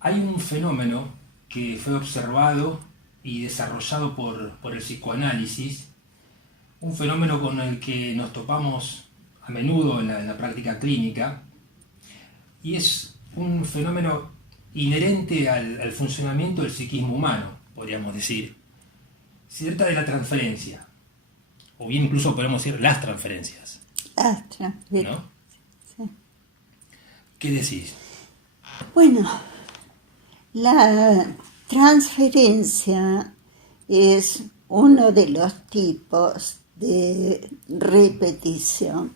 Hay un fenómeno que fue observado y desarrollado por el psicoanálisis, un fenómeno con el que nos topamos a menudo en la práctica clínica, y es un fenómeno inherente al funcionamiento del psiquismo humano, podríamos decir. Se trata de la transferencia, o bien incluso podemos decir las transferencias, Transferencia. ¿no? ¿Qué decís? Bueno, la transferencia es uno de los tipos de repetición.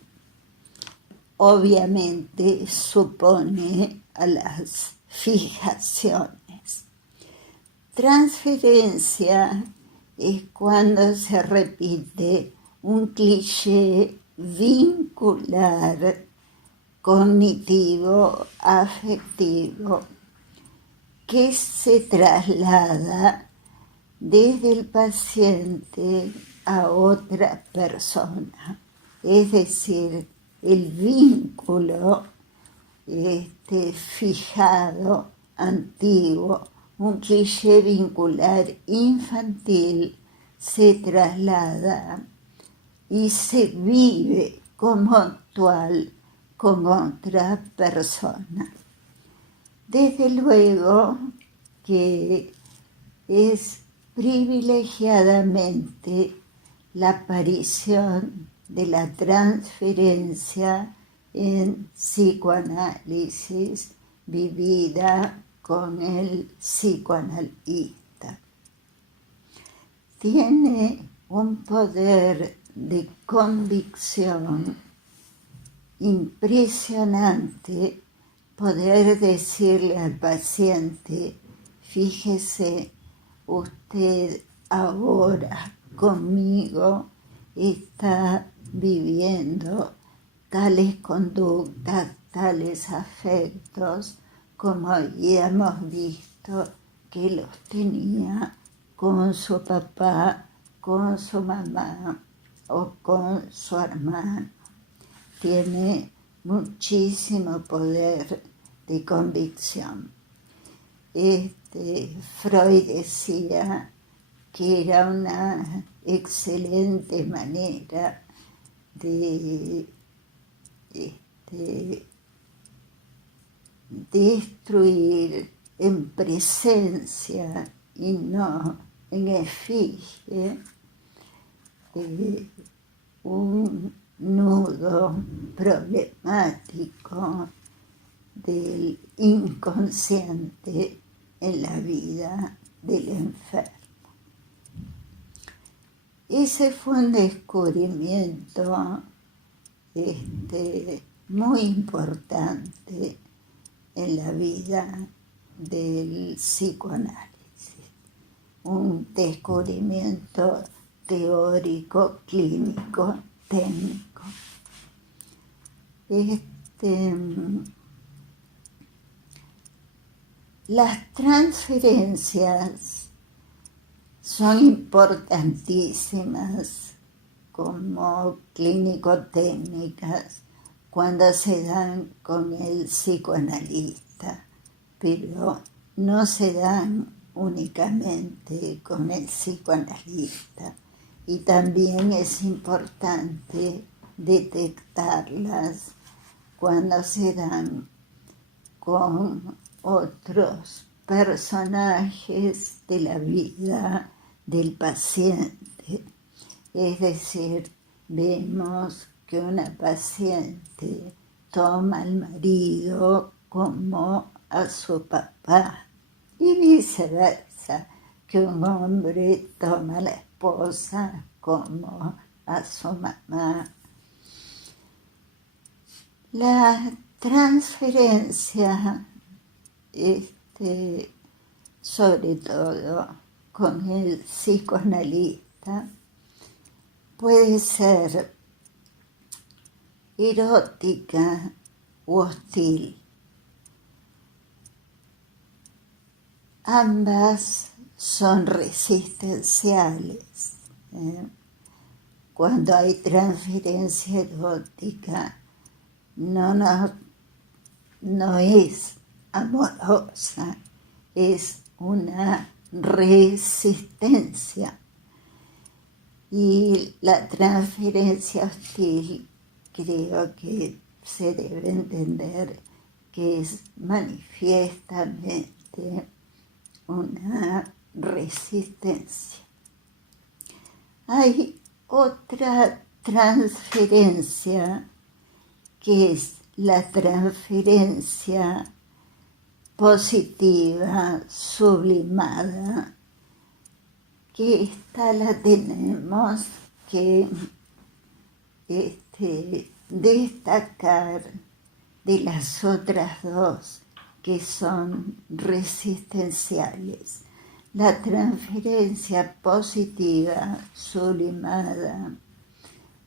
Obviamente supone a las fijaciones. Transferencia es cuando se repite un cliché vincular, cognitivo, afectivo, que se traslada desde el paciente a otra persona. Es decir, el vínculo fijado, antiguo, un cliché vincular infantil se traslada y se vive como actual con otra persona. Desde luego que es privilegiadamente la aparición de la transferencia en psicoanálisis vivida con el psicoanalista. Tiene un poder de convicción impresionante poder decirle al paciente: fíjese, usted ahora conmigo está viviendo tales conductas, tales afectos, como habíamos visto que los tenía con su papá, con su mamá o con su hermano. Tiene muchísimo poder de convicción. Freud decía que era una excelente manera de destruir en presencia y no en efigie un nudo problemático del inconsciente en la vida del enfermo. Ese fue un descubrimiento muy importante en la vida del psicoanálisis, un descubrimiento teórico, clínico, técnico. Las transferencias son importantísimas como clínico-técnicas cuando se dan con el psicoanalista, pero no se dan únicamente con el psicoanalista, y también es importante detectarlas cuando se dan con otros personajes de la vida del paciente. Es decir, vemos que una paciente toma al marido como a su papá y viceversa, que un hombre toma a la esposa como a su mamá. La transferencia, sobre todo con el psicoanalista, puede ser erótica u hostil. Ambas son resistenciales. Cuando hay transferencia erótica, no es amorosa, es una resistencia. Y la transferencia hostil creo que se debe entender que es manifiestamente una resistencia. Hay otra transferencia que es la transferencia positiva sublimada, que esta la tenemos que destacar de las otras dos que son resistenciales. La transferencia positiva sublimada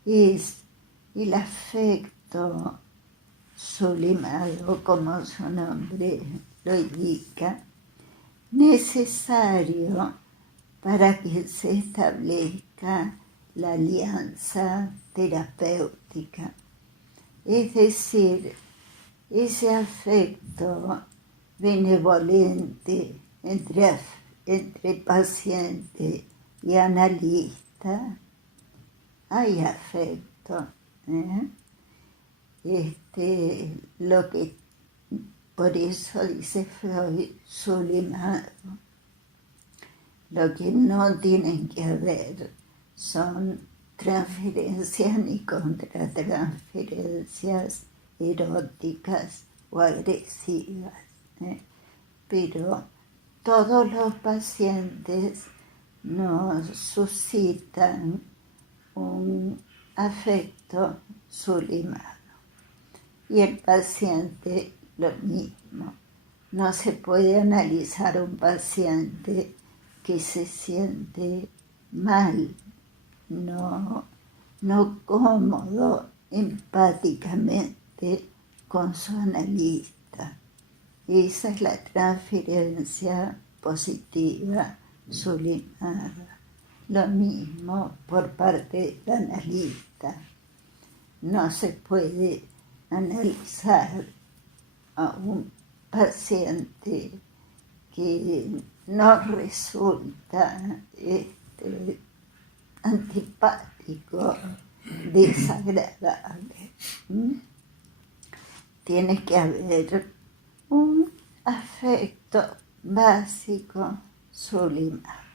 es el afecto sublimado, como su nombre lo indica, necesario para que se establezca la alianza terapéutica. Es decir, ese afecto benevolente entre paciente y analista, hay afecto. Lo que por eso dice Freud, sublimado. Lo que no tienen que haber son transferencias ni contratransferencias eróticas o agresivas. Pero todos los pacientes nos suscitan un afecto sublimado. Y el paciente lo mismo. No se puede analizar un paciente que se siente mal, no cómodo empáticamente con su analista. Esa es la transferencia positiva sublimada. Lo mismo por parte del analista. No se puede analizar a un paciente que no resulta antipático, desagradable. Tiene que haber un afecto básico sublimado.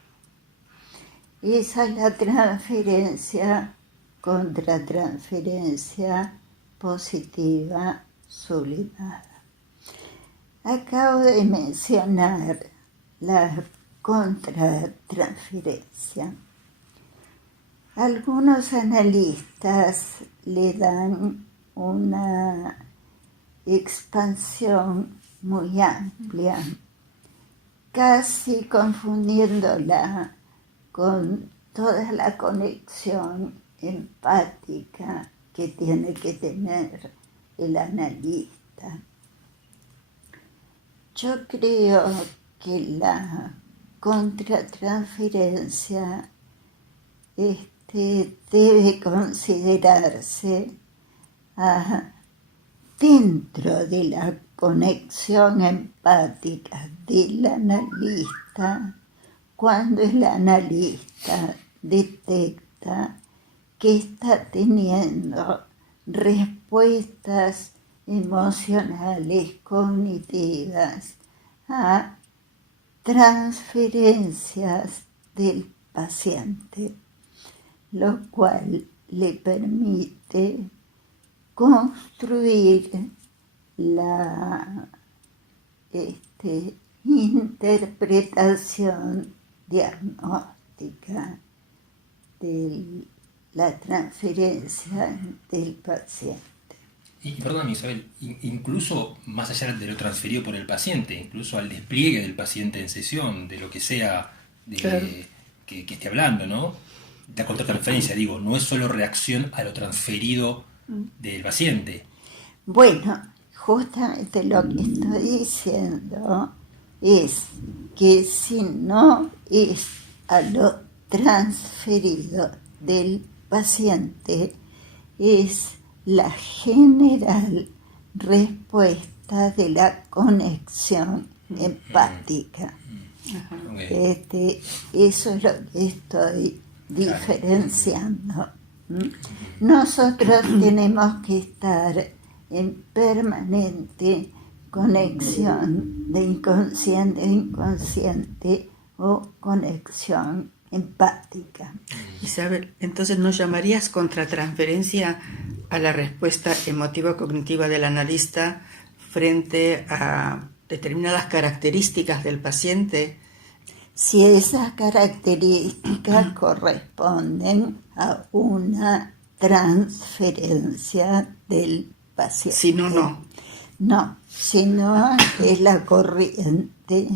Esa es la transferencia contra transferencia positiva sublimada. Acabo de mencionar la contratransferencia. Algunos analistas le dan una expansión muy amplia, casi confundiéndola con toda la conexión empática que tiene que tener el analista. Yo creo que la contratransferencia debe considerarse dentro de la conexión empática del analista, cuando el analista detecta que está teniendo respuestas emocionales, cognitivas, a transferencias del paciente, lo cual le permite construir la interpretación diagnóstica de la transferencia del paciente. Y perdón, Isabel, incluso más allá de lo transferido por el paciente, incluso al despliegue del paciente en sesión, de lo que sea Claro. que esté hablando, ¿no? La contratransferencia, digo, no es solo reacción a lo transferido del paciente. Bueno, justamente lo que estoy diciendo es que si no es a lo transferido del paciente, es la general respuesta de la conexión empática. Okay. Eso es lo que estoy diferenciando. Nosotros tenemos que estar en permanente conexión de inconsciente a inconsciente o conexión empática. Isabel, entonces ¿nos llamarías contratransferencia a la respuesta emotivo-cognitiva del analista frente a determinadas características del paciente? Si esas características corresponden a una transferencia del paciente. Si no, no. No, sino es la corriente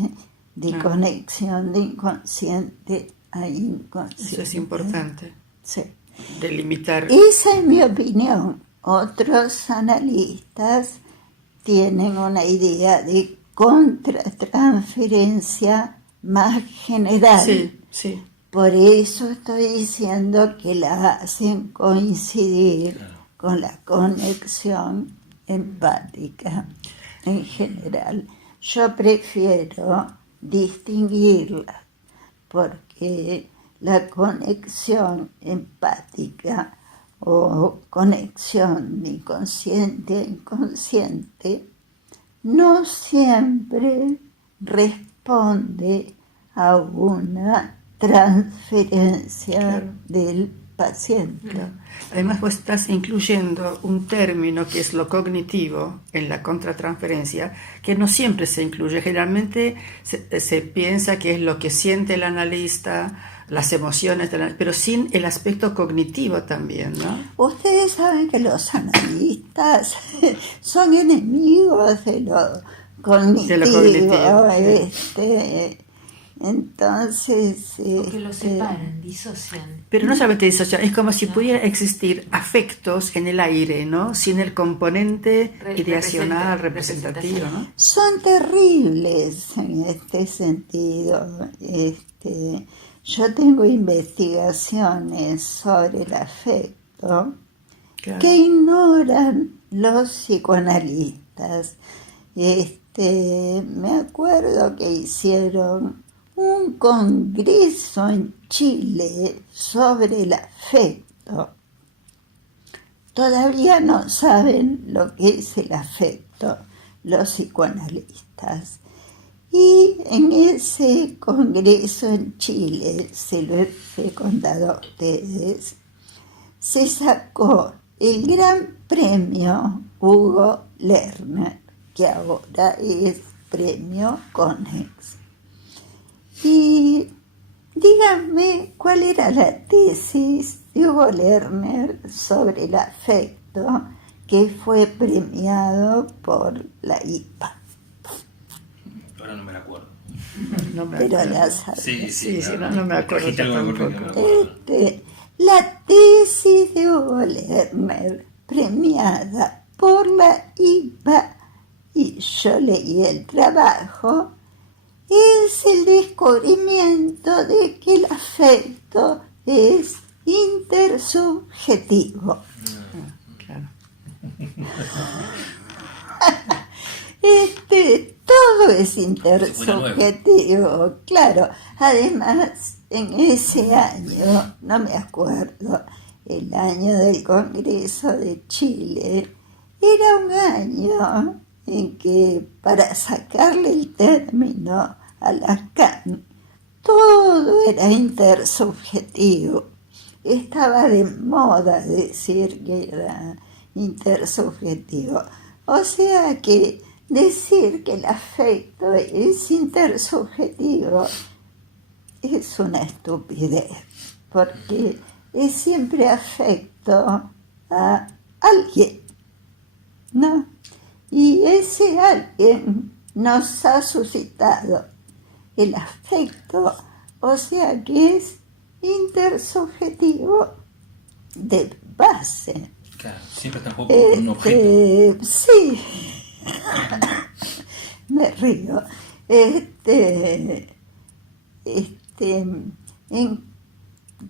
de conexión de inconsciente a inconsciente. Eso es importante. Sí. Delimitar. Esa es mi opinión. Otros analistas tienen una idea de contratransferencia más general. Sí, sí. Por eso estoy diciendo que la hacen coincidir con la conexión empática en general. Yo prefiero distinguirla porque la conexión empática o conexión de inconsciente a inconsciente no siempre responde a una transferencia del paciente. Además, vos estás incluyendo un término que es lo cognitivo en la contratransferencia, que no siempre se incluye. Generalmente se piensa que es lo que siente el analista, las emociones, pero sin el aspecto cognitivo también, ¿no? Ustedes saben que los analistas son enemigos de lo cognitivo. De lo cognitivo, entonces... Porque lo separan, disocian. Pero no solamente disocian, es como si pudiera existir afectos en el aire, ¿no? Sin el componente ideacional, representativo, ¿no? Son terribles en este sentido. Yo tengo investigaciones sobre el afecto que ignoran los psicoanalistas. Me acuerdo que hicieron un congreso en Chile sobre el afecto. Todavía no saben lo que es el afecto los psicoanalistas. Y en ese congreso en Chile, se lo he contado a ustedes, se sacó el gran premio Hugo Lerner, que ahora es premio Konex. Y díganme cuál era la tesis de Hugo Lerner sobre el afecto que fue premiado por la IPA. Ahora no me la acuerdo. No me Pero acuerdo. la sabe. Sí, no me acuerdo tampoco. La tesis de Hugo Lerner, premiada por la IPA, y yo leí el trabajo, es el descubrimiento de que el afecto es intersubjetivo. Claro. Todo es intersubjetivo, claro. Además, en ese año, no me acuerdo, el año del Congreso de Chile, era un año en que para sacarle el término a Lacan, todo era intersubjetivo. Estaba de moda decir que era intersubjetivo. O sea que decir que el afecto es intersubjetivo es una estupidez, porque es siempre afecto a alguien, ¿no? Y ese alguien nos ha suscitado el afecto, o sea que es intersubjetivo de base. Claro, siempre está un poco con un objeto. Sí, me río.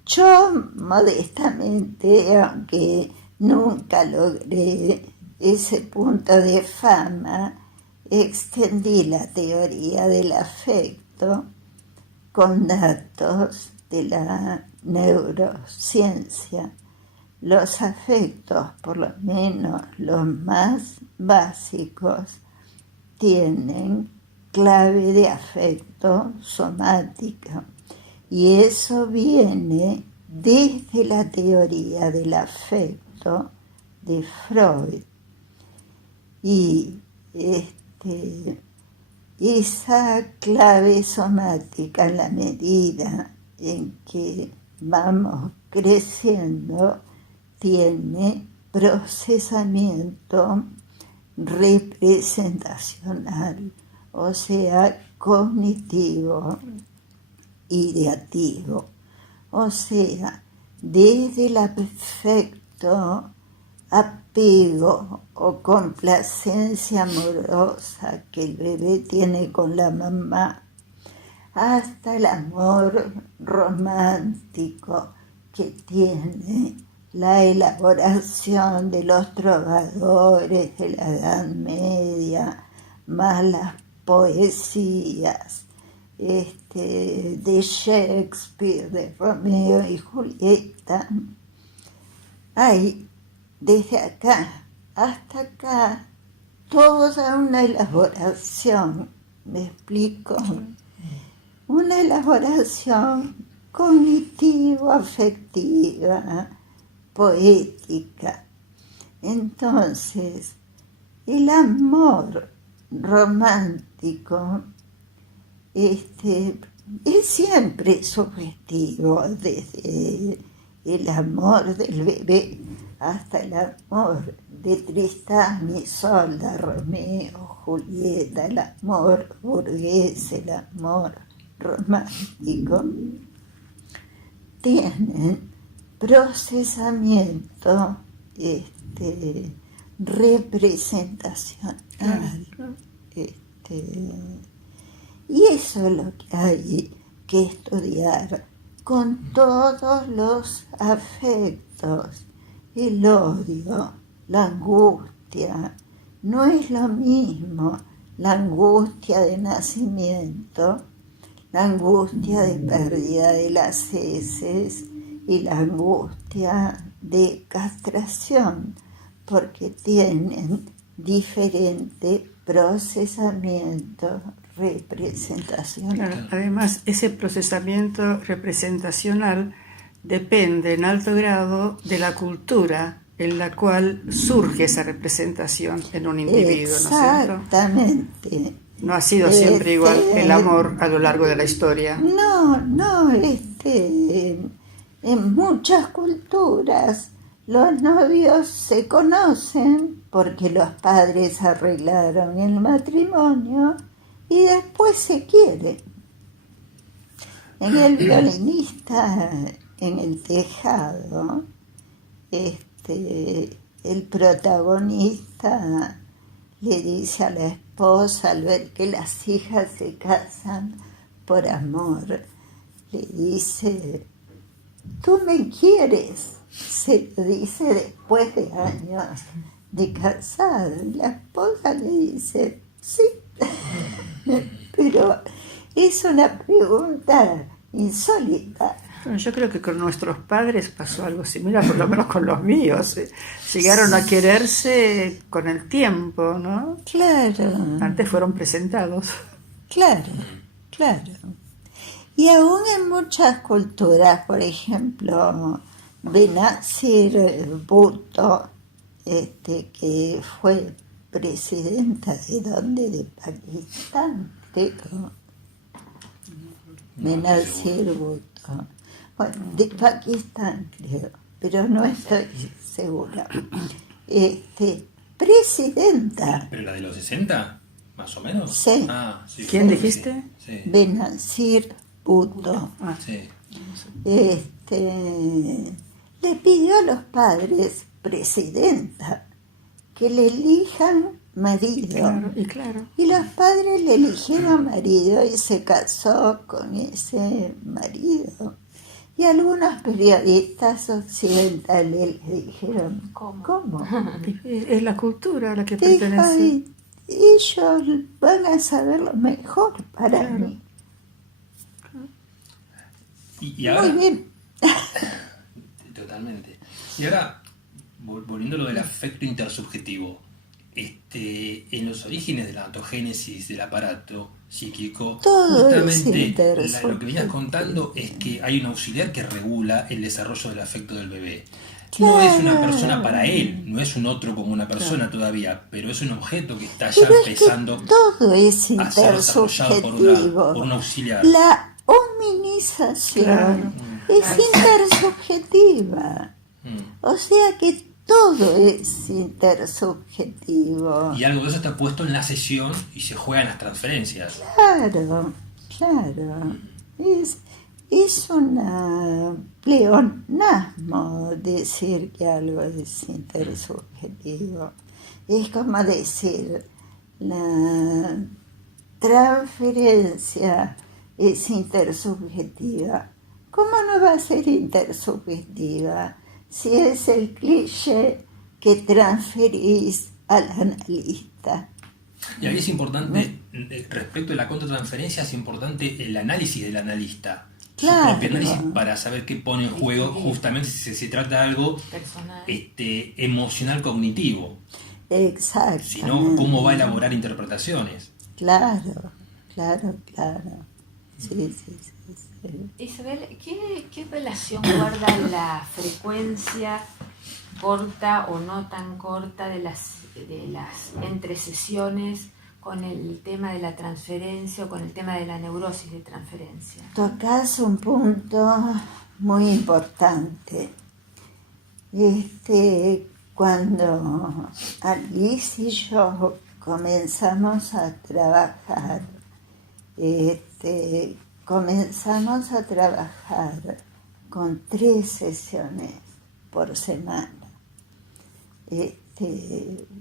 Yo modestamente, aunque nunca logré ese punto de fama, extendí la teoría del afecto con datos de la neurociencia. Los afectos, por lo menos los más básicos, tienen clave de afecto somática, y eso viene desde la teoría del afecto de Freud. Y esa clave somática, en la medida en que vamos creciendo, tiene procesamiento representacional, o sea, cognitivo, ideativo. O sea, desde el afecto, apego o complacencia amorosa que el bebé tiene con la mamá, hasta el amor romántico que tiene la elaboración de los trovadores de la Edad Media, más las poesías de Shakespeare, de Romeo y Julieta. Hay desde acá hasta acá toda una elaboración, ¿me explico? Una elaboración cognitivo-afectiva, poética. Entonces, el amor romántico es siempre subjetivo, desde el amor del bebé hasta el amor de Tristán y Isolda, Romeo, Julieta, el amor burgués, el amor romántico, tienen procesamiento representacional. Y eso es lo que hay que estudiar con todos los afectos. El odio, la angustia, no es lo mismo la angustia de nacimiento, la angustia de pérdida de las heces y la angustia de castración, porque tienen diferente procesamiento representacional. Claro, además, ese procesamiento representacional depende en alto grado de la cultura en la cual surge esa representación en un individuo, ¿no es cierto? Exactamente. No ha sido siempre igual el amor a lo largo de la historia. No, en muchas culturas los novios se conocen porque los padres arreglaron el matrimonio y después se quieren. En El violinista en el tejado, el protagonista le dice a la esposa, al ver que las hijas se casan por amor, le dice: ¿tú me quieres? Se lo dice después de años de casado. Y la esposa le dice: sí. Pero es una pregunta insólita. Bueno, yo creo que con nuestros padres pasó algo similar, por lo menos con los míos. Llegaron a quererse con el tiempo, ¿no? Claro. Antes fueron presentados. Claro. Y aún en muchas culturas, por ejemplo, Benazir Bhutto, que fue presidenta de Pakistán, creo. Benazir Bhutto. Bueno, de Pakistán, creo, pero no estoy segura. Presidenta. ¿Pero la de los 60? ¿Más o menos? Sí. Sí. ¿Quién dijiste? Sí. Benazir Bhutto. Sí. Le pidió a los padres, presidenta, que le elijan marido. Claro. Y los padres le eligieron marido y se casó con ese marido. Y algunos periodistas occidentales le dijeron: ¿Cómo? Es la cultura a la que Dijo, pertenece. ellos van a saber lo mejor para mí. Y ahora, Muy bien. totalmente. Y ahora, volviendo a lo del afecto intersubjetivo, en los orígenes de la ontogénesis del aparato psíquico, Todo es justamente intersubjetivo. lo que venías contando es que hay un auxiliar que regula el desarrollo del afecto del bebé. Claro. No es una persona para él, no es un otro como una persona todavía, pero es un objeto que está ya Pero es empezando que todo es a ser desarrollado intersubjetivo. por un auxiliar. La hominización es intersubjetiva. O sea que todo es intersubjetivo. Y algo de eso está puesto en la sesión y se juega en las transferencias. Claro. Es un pleonasmo decir que algo es intersubjetivo. Es como decir, la transferencia es intersubjetiva. ¿Cómo no va a ser intersubjetiva si es el cliché que transferís al analista? Y ahí es importante, respecto de la contratransferencia, es importante el análisis del analista. Claro. Su propio análisis para saber qué pone en juego, justamente si se trata de algo personal. Emocional cognitivo. Exacto. Sino cómo va a elaborar interpretaciones. Claro. Sí. Isabel, ¿qué relación guarda la frecuencia corta o no tan corta de las entre sesiones con el tema de la transferencia o con el tema de la neurosis de transferencia? Tocas un punto muy importante. Cuando Alice y yo comenzamos a trabajar, con 3 sesiones por semana.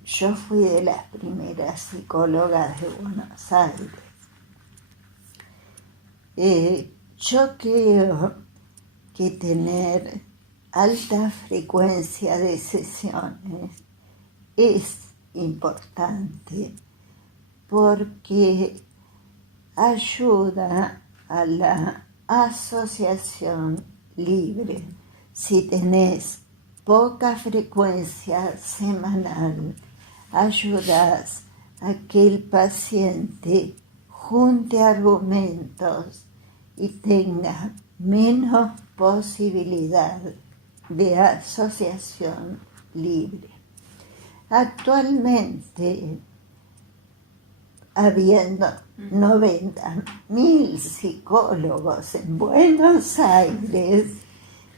Yo fui de las primeras psicólogas de Buenos Aires. Yo creo que tener alta frecuencia de sesiones es importante porque ayuda a la asociación libre. Si tenés poca frecuencia semanal, ayudas a que el paciente junte argumentos y tenga menos posibilidad de asociación libre. Actualmente, habiendo 90.000 psicólogos en Buenos Aires,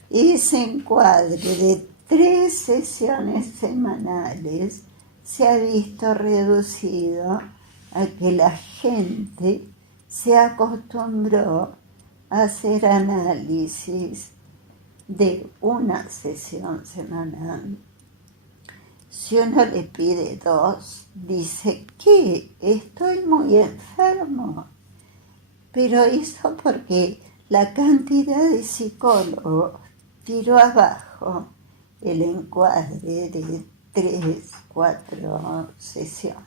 ese encuadre de 3 sesiones semanales se ha visto reducido a que la gente se acostumbró a hacer análisis de una sesión semanal. Si uno le pide 2, dice que estoy muy enfermo. Pero eso porque la cantidad de psicólogos tiró abajo el encuadre de 3, 4 sesiones.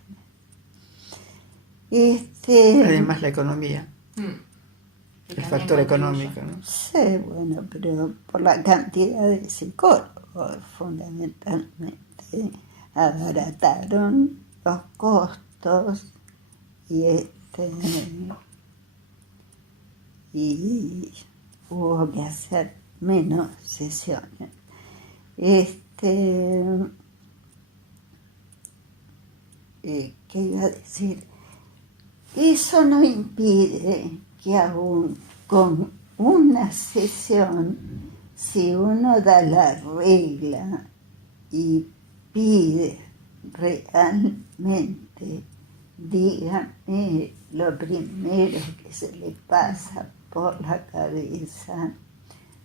Además la economía. El factor económico, ¿no? Sí, bueno, pero por la cantidad de psicólogos, fundamentalmente, abarataron los costos y hubo que hacer menos sesiones. ¿Qué iba a decir? Eso no impide que aún con una sesión, si uno da la regla y pide realmente, dígame lo primero que se le pasa por la cabeza,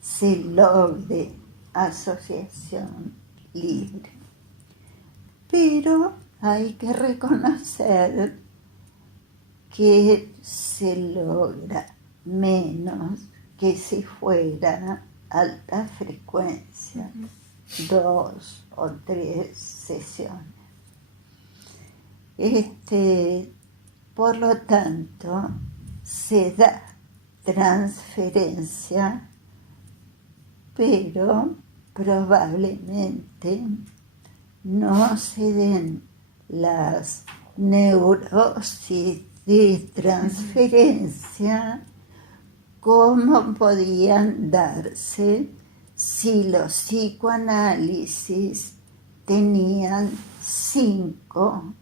se logre asociación libre. Pero hay que reconocer que se logra menos que si fuera alta frecuencia, 2 o 3 sesiones. Por lo tanto, se da transferencia, pero probablemente no se den las neurosis de transferencia como podían darse si los psicoanálisis tenían 5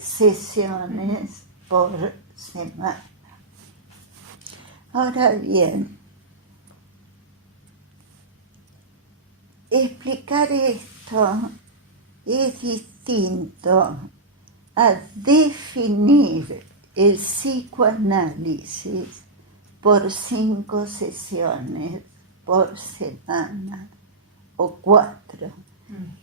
sesiones por semana. Ahora bien, explicar esto es distinto a definir el psicoanálisis por 5 sesiones por semana o 4,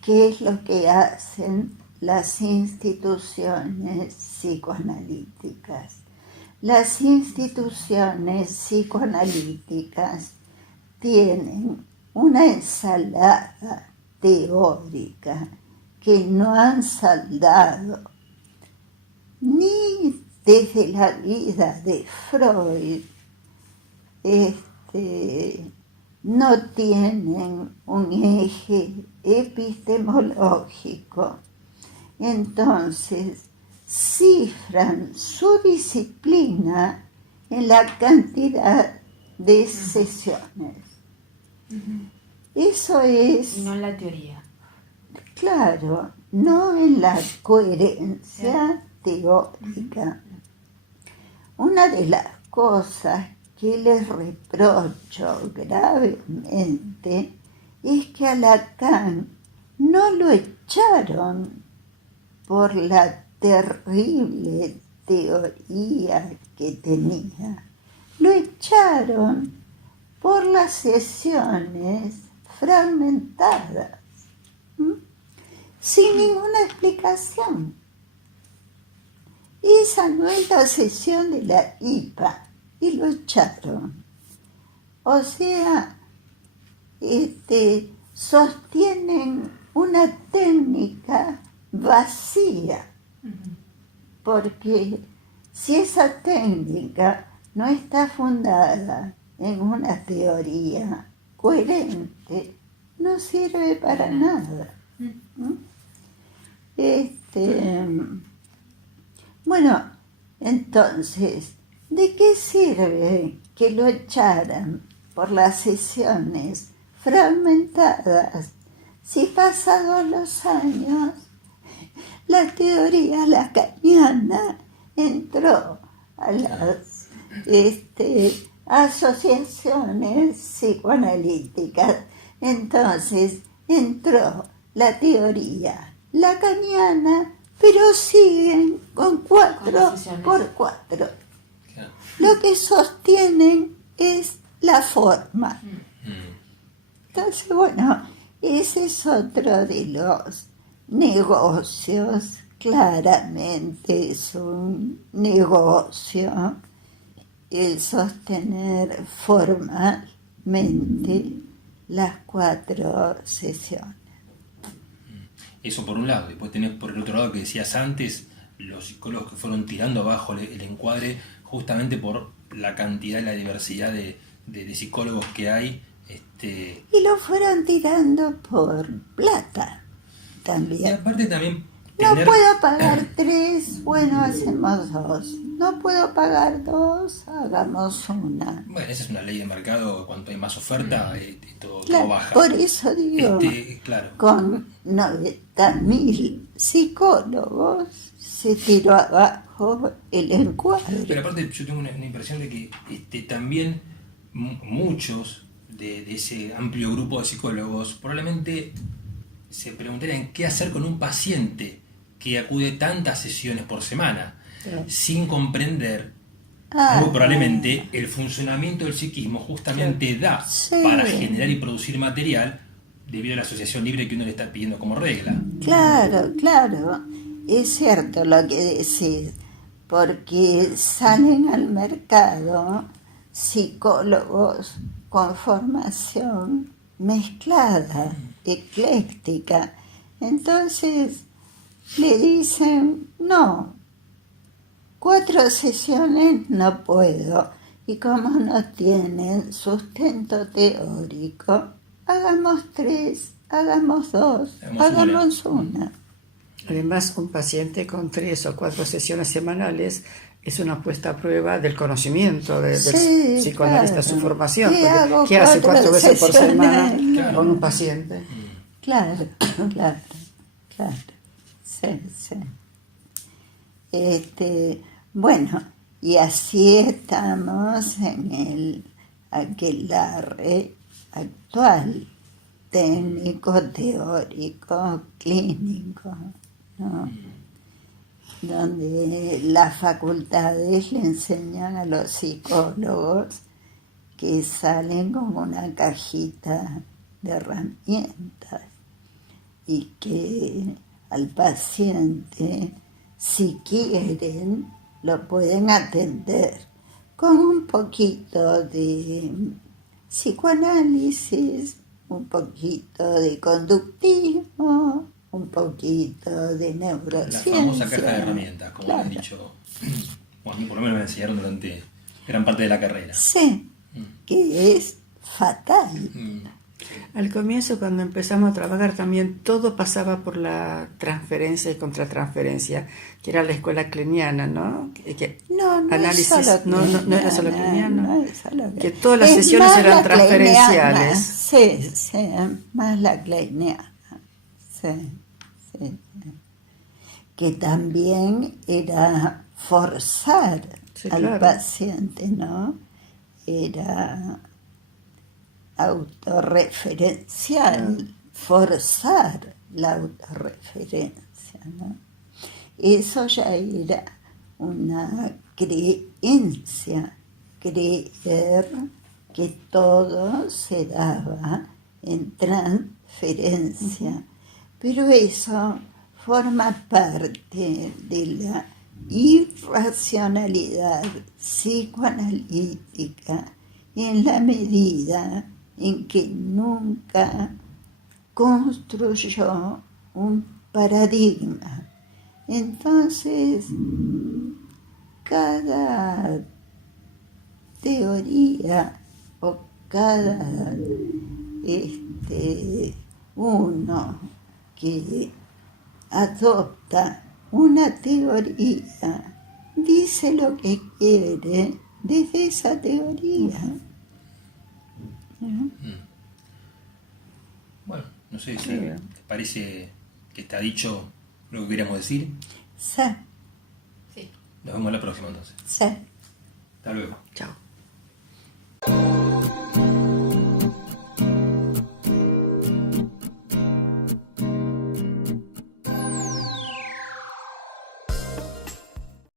que es lo que hacen las instituciones psicoanalíticas. Las instituciones psicoanalíticas tienen una ensalada teórica que no han saldado ni desde la vida de Freud, no tienen un eje epistemológico. Entonces, cifran su disciplina en la cantidad de sesiones. Eso es... Y no en la teoría. Claro, no en la coherencia teórica. Una de las cosas que les reprocho gravemente es que a Lacan no lo echaron por la terrible teoría que tenía. Lo echaron por las sesiones fragmentadas, sin ninguna explicación. Esa no es la sesión de la IPA, y lo echaron. O sea, sostienen una técnica vacía, porque si esa técnica no está fundada en una teoría coherente, no sirve para nada. Bueno, entonces, ¿de qué sirve que lo echaran por las sesiones fragmentadas si pasados los años la teoría lacaniana entró a las asociaciones psicoanalíticas? Entonces entró la teoría lacaniana, pero siguen con 4x4. Lo que sostienen es la forma. Entonces, bueno, ese es otro de los negocios. Claramente es un negocio el sostener formalmente las 4 sesiones. Eso por un lado. Después tenés por el otro lado que decías antes, los psicólogos que fueron tirando abajo el encuadre justamente por la cantidad y la diversidad de psicólogos que hay. Y lo fueron tirando por plata también. Y aparte también... No puedo pagar 3, bueno, hacemos 2. No puedo pagar 2, hagamos 1. Bueno, esa es una ley de mercado. Cuanto hay más oferta, todo baja. Por eso digo, claro. Con 90.000 psicólogos se tiró abajo el encuadre. Pero aparte yo tengo una impresión de que también muchos de ese amplio grupo de psicólogos probablemente se preguntarían qué hacer con un paciente que acude tantas sesiones por semana, sin comprender muy probablemente el funcionamiento del psiquismo justamente da para generar y producir material debido a la asociación libre que uno le está pidiendo como regla. Claro, es cierto lo que decís, porque salen al mercado psicólogos con formación mezclada, ecléctica. Entonces, le dicen, no, 4 sesiones no puedo. Y como no tienen sustento teórico, hagamos 3, hagamos 2, hagamos una. Además, un paciente con 3 o 4 sesiones semanales es una puesta a prueba del conocimiento del psicoanalista, su formación. ¿Qué hace 4 veces por semana con un paciente? Claro. Sí. Bueno, y así estamos en el aquelarre actual, técnico, teórico, clínico, ¿no? Donde las facultades le enseñan a los psicólogos que salen con una cajita de herramientas y que al paciente, si quieren, lo pueden atender con un poquito de psicoanálisis, un poquito de conductismo, un poquito de neurociencia. La famosa caja de herramientas, como han dicho. Bueno, a mí por lo menos me enseñaron durante gran parte de la carrera. Sí, que es fatal. Al comienzo, cuando empezamos a trabajar, también todo pasaba por la transferencia y contratransferencia, que era la escuela kleiniana, ¿no? No análisis, es solo kleiniana, no era solo kleiniana. no es solo que todas las sesiones eran transferenciales. Sí, más la kleiniana. Sí. Que también era forzar al paciente, ¿no? Era autorreferencial, forzar la autorreferencia, ¿no? Eso ya era una creencia, creer que todo se daba en transferencia, pero eso forma parte de la irracionalidad psicoanalítica en la medida en que nunca construyó un paradigma. Entonces, cada teoría o cada uno que adopta una teoría dice lo que quiere desde esa teoría. Bueno, no sé si te parece que está dicho lo que queríamos decir. Sí. Nos vemos la próxima entonces. Sí. Hasta luego. Chao.